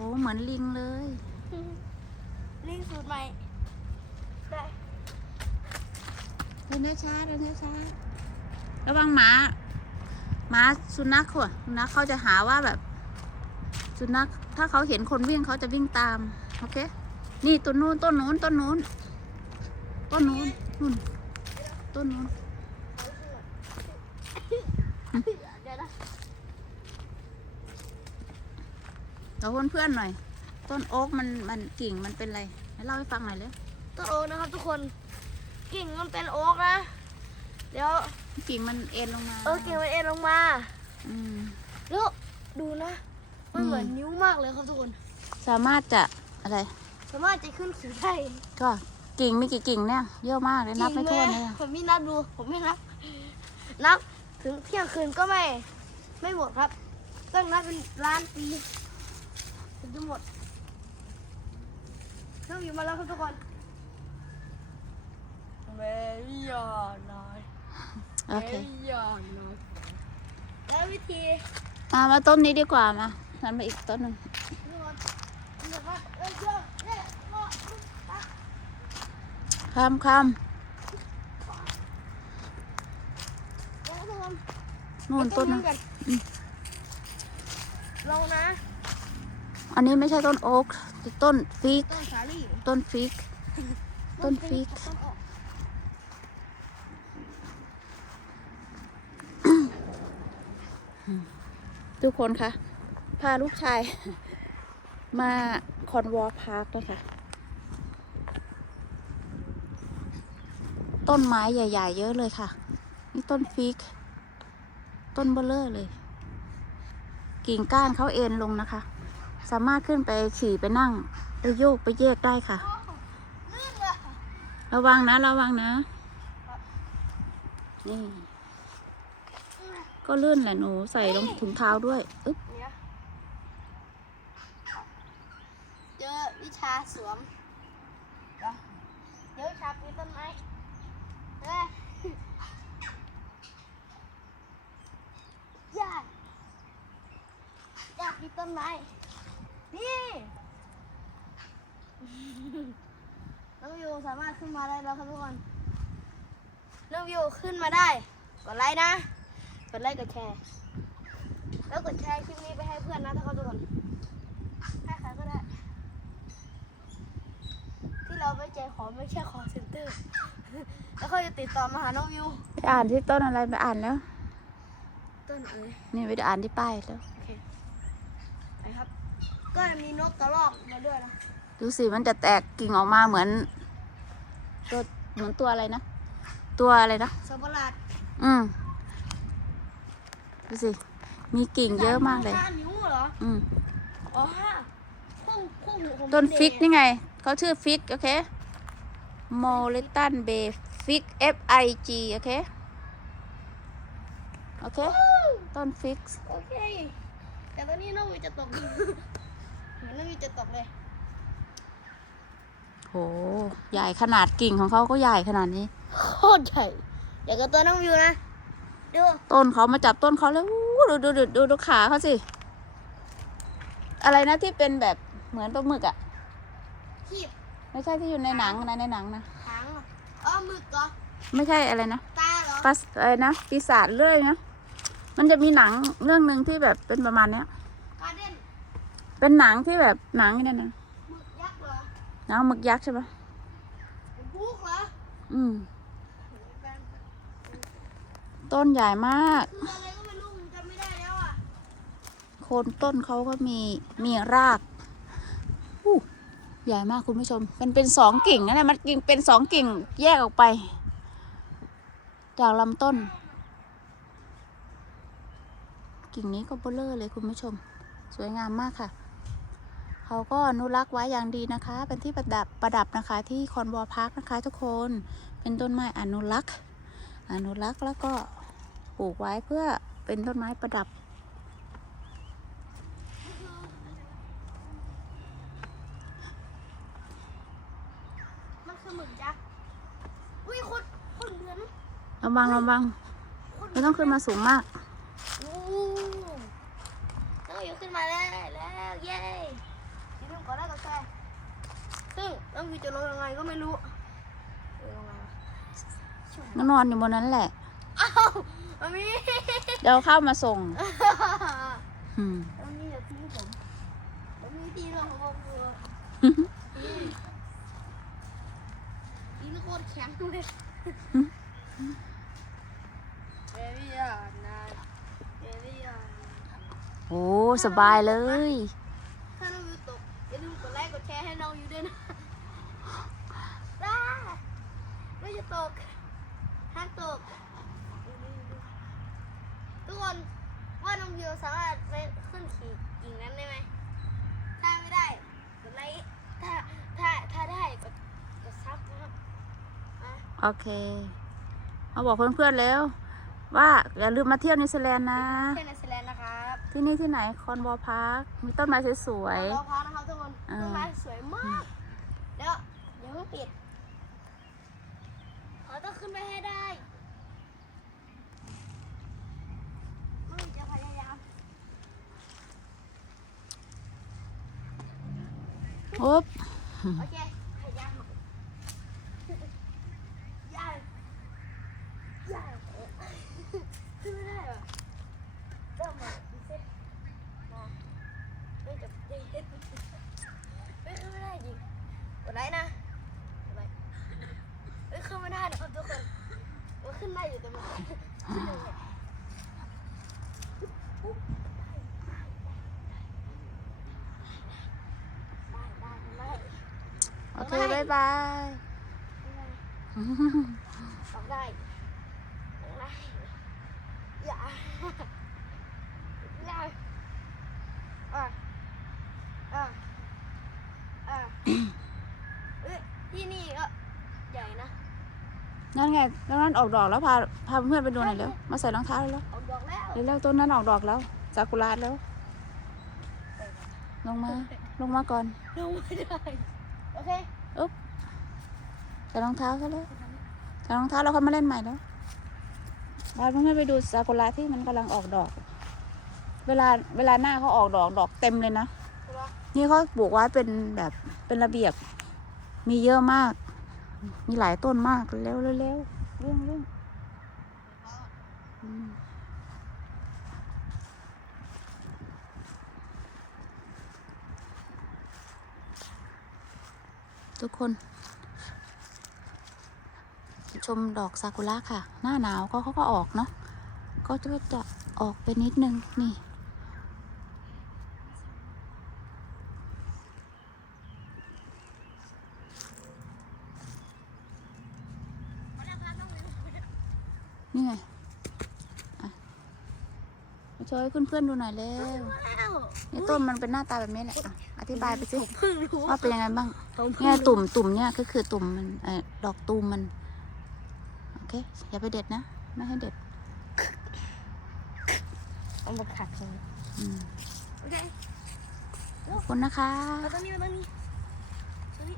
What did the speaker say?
อ้เหมือนลิงเลย ลิงสูตรใหม่ได้เดินช้าๆเดินช้าๆระวังหมาหมาสุนัขค่ะสุนัขเขาจะหาว่าแบบ สุนัขถ้าเขาเห็นคนวิ่งเขาจะวิ่งตาม โอเค นี่ต้นนู้นต้นนู้นต้นนู้นต้นนู้นนู่นต้นนู้น เดี๋ยวนะ เราเพื่อนๆหน่อย ต้นโอ๊กมันมันกิ่งมันเป็นอะไรให้เล่าให้ฟังหน่อยเลยต้นโอ๊กนะครับทุกคนกิ่งมันเป็นโอ๊กนะเดี๋ยวกิ่งมันเอ็นลงมาเออกิ่งมันเอ็นลงมา อืมแล้วดูนะมันอืมเหมือนนิ้วมากเลยครับทุกคน สามารถจะอะไร สามารถจะขึ้นขี่ได้ก็กิ่งมีกี่กิ่งเนี่ยเยอะมากเลยนับไม่ถ้วนเลยอะผมไม่นับดูผมไม่นับนับถึงเที่ยงคืนก็ไม่ ไม่หมดครับต้องนับเป็นล้านปี ถึงจะหมดต้องอยู่มาแล้วครับทุกคนเมยอนอยโอเคยอนอยแล้ววิธีมามาต้นนี้ดีกว่ามาหันมาอีกต้นหนึ่งทุกคนนะครับเอ้ยเจ้าเนี่ยรอลูกตาข้ามข้ามลงทุกคนนู่นต้นนึงก่อนลงนะ อันนี้ไม่ใช่ต้นโอ๊กต้นฟิก ต้นสาลี่ต้นฟิก ต้นฟิกต้นออกทุกคนคะ พาลูกชาย มาคอนวอลพาร์คนะคะ ต้นไม้ใหญ่ ๆ เยอะเลยค่ะ นี่ต้นฟิก ต้นเบลเลอร์เลย กิ่งก้านเขาเอ็นลงนะคะ สามารถขึ้นไปขี่ไปนั่งไปโยกไปเยกได้ค่ะ ระวังนะ ระวังนะ นี่ ก็ลื่นแหละหนูใส่รองถุงเท้าด้วยอึ๊บเจอวิชาสวมเดี๋ยวชาปีต้นไม้เฮ้ยยากยากปีต้นไม้ นี่น้องวิวสามารถขึ้นมาได้แล้วครับทุกคนน้องวิวขึ้นมาได้ กดไลค์นะ กดไลค์กดแชร์ แล้วกดแชร์คลิปนี้ไปให้เพื่อนนะถ้าเขาทุกคนให้ใครก็ได้ ที่เราไม่ใจขอไม่ใช่ขอเซ็นเตอร์ แล้วเขาจะติดต่อมาหาน้องวิว ไปอ่านที่ต้นอะไรไปอ่านแล้ว ต้นเอ๋ยนี่ไปอ่านที่ป้ายแล้ว โอเค ไปครับ ก็จะมีนกกระรอกมาด้วยนะดูสิมันจะแตกกิ่งออกมาเหมือน ตัวเหมือนตัวอะไรนะ ตัวอะไรนะสัตว์ประหลาดอืมดูสิ มีกิ่งเยอะมากเลยห้านิ้วเหรออืมอ๋อห้าคู่คู่หูของต้นเด็ฟิกนี่ไง เขาชื่อฟิกโอเคโมเลตันเบฟิก F I G โอเค โอเค ต้นฟิกโอเค แต่ตอนนี้น้องวิวจะตก เหมือนน้องวิวจะตกเลย โห ใหญ่ขนาดกิ่งของเขาก็ใหญ่ขนาดนี้ โคตรใหญ่ เดี๋ยวกับตัวน้องวิวนะ ดู ต้นเขามาจับต้นเขาแล้วอู้ดูดูดูดูดูขาเขาสิ อะไรนะที่เป็นแบบเหมือนปลาหมึกอะขีบไม่ใช่ที่อยู่ในหนังนะในหนังนะ หางเหรออ๋อหมึกเหรอ ไม่ใช่อะไรนะตาเหรอปัสอะไรนะปีศาจเรื่อยนะมันจะมีหนังเรื่องหนึ่งที่แบบเป็นประมาณเนี้ยการเด่น เป็นหนังที่แบบหนังนี่นะนะหมึกยักษ์เหรอหนังหมึกยักษ์ใช่ปะบุกเหรออืมต้นใหญ่มาก คืออะไรก็ไม่รู้ผมจำไม่ได้แล้วอะโคนต้นเขาก็มีมีรากอู้ใหญ่มากคุณผู้ชม มันเป็นสองกิ่งนะเนี่ยมันกิ่งเป็นสองกิ่งแยกออกไป จากลำต้น กิ่งนี้ก็เบลเลอร์เลยคุณผู้ชม สวยงามมากค่ะ เขาก็อนุรักษ์ไว้อย่างดีนะคะ เป็นที่ประดับประดับนะคะที่คอนวอลพาร์คนะคะ ทุกคนเป็นต้นไม้อนุรักษ์ อนุรักษ์แล้วก็ปลูกไว้เพื่อเป็นต้นไม้ประดับมันคือหมึกยักษ์อุ้ยคนคนเหมือนระวังระวังไม่ต้องขึ้นมาสูงมากโอ้ต้องอยู่ขึ้นมาแล้วแล้วเย้ ลืมกดไลค์กดแชร์ซึ่งน้องวิวจะลงยังไงก็ไม่รู้เออลงไงวะก็นอนอยู่บนนั้นแหละ อ้าวมามีเดี๋ยวเข้ามาส่งอืมมามีอย่าทิ้งผมมามีตีเราของผมคือตีลูกโคตรแข็งเลยเบบี้อะนายเบบี้อะโอ้สบายเลย ถ้าน้องวิวตกอย่าลืมกดไลค์กดแชร์ให้น้องวิวด้วยนะได้ไม่ จะตกห้ามตก ทุกคนว่าน้องวิวสามารถไปขึ้นขี่กิ่งนั้นได้ไหม ถ้าไม่ได้กดไลค์ถ้าถ้าถ้าได้กดกดซับนะครับอะโอเค มาบอกเพื่อนๆแล้ว ว่าอย่าลืมมาเที่ยวนิวซีแลนด์นะเที่ยวนิวซีแลนด์นะครับที่นี่ที่ไหนคอนวอลพาร์คมีต้นไม้สวย รอพานะครับทุกคนอ่า ต้นไม้สวยมาก แล้วเดี๋ยวเพิ่งปิดเรา ต้องขึ้นไปให้ได้มึงจะพยายามๆอุ๊บโอเคพยายามยากยากขึ้นไม่ได้เหรอเริ่มมาดูสิมาไม่จับใจเย็นไม่ขึ้นไม่ได้จริงกดไลค์นะกดไลค์ เอ้ยขึ้นไม่ได้นะครับทุกคนมันขึ้นได้อยู่แต่มันขึ้นไม่ได้ได้ได้ได้โอเคบ๊ายบายตอบได้ตอบได้อย่าอย่าอะอะอะเอ้ยที่นี่ก็ใหญ่นะ นั่นไงแล้วนั่นออกดอกแล้วพาพาเพื่อนๆไปดูหน่อยเร็วมาใส่รองเท้าเลยแล้วออกดอกแล้วเร็วๆต้นนั้นออกดอกแล้วซากุระแล้ว ลงมาลงมาก่อนลงไม่ได้โอเคใส่รองเท้าซะแล้วใส่รองเท้าแล้วค่อยมาเล่นใหม่แล้วพาเพื่อนๆไปดูซากุระที่มันกำลังออกดอก เวลาเวลาหน้าเขาออกดอกดอกเต็มเลยนะตัวนี่เขาปลูกไว้เป็นแบบเป็นระเบียบมีเยอะมาก มีหลายต้นมากเร็วเร็วเร็วเร่งเร่งอืมทุกคน ชมดอกซากุระค่ะ หน้าหนาวก็เขาก็ออกเนาะก็จะจะออกไปนิดนึงนี่ นี่ไงอะมาโชว์ให้เพื่อนๆดูหน่อยเร็วแล้วนี่ต้นมันเป็นหน้าตาแบบนี้แหละอะอธิบายไปสิเพิ่งรู้ว่าเป็นยังไงบ้างผมเพิ่งเนี่ยรู้ตุ่มตุ่มเนี่ยก็คือตุ่มมันเออดอกตูมมันโอเคอย่าไปเด็ดนะไม่ให้เด็ดเอามาขัดเลยอืมโอเคขอบคุณนะคะเอาตรงนี้มาตรงนี้ตรงนี้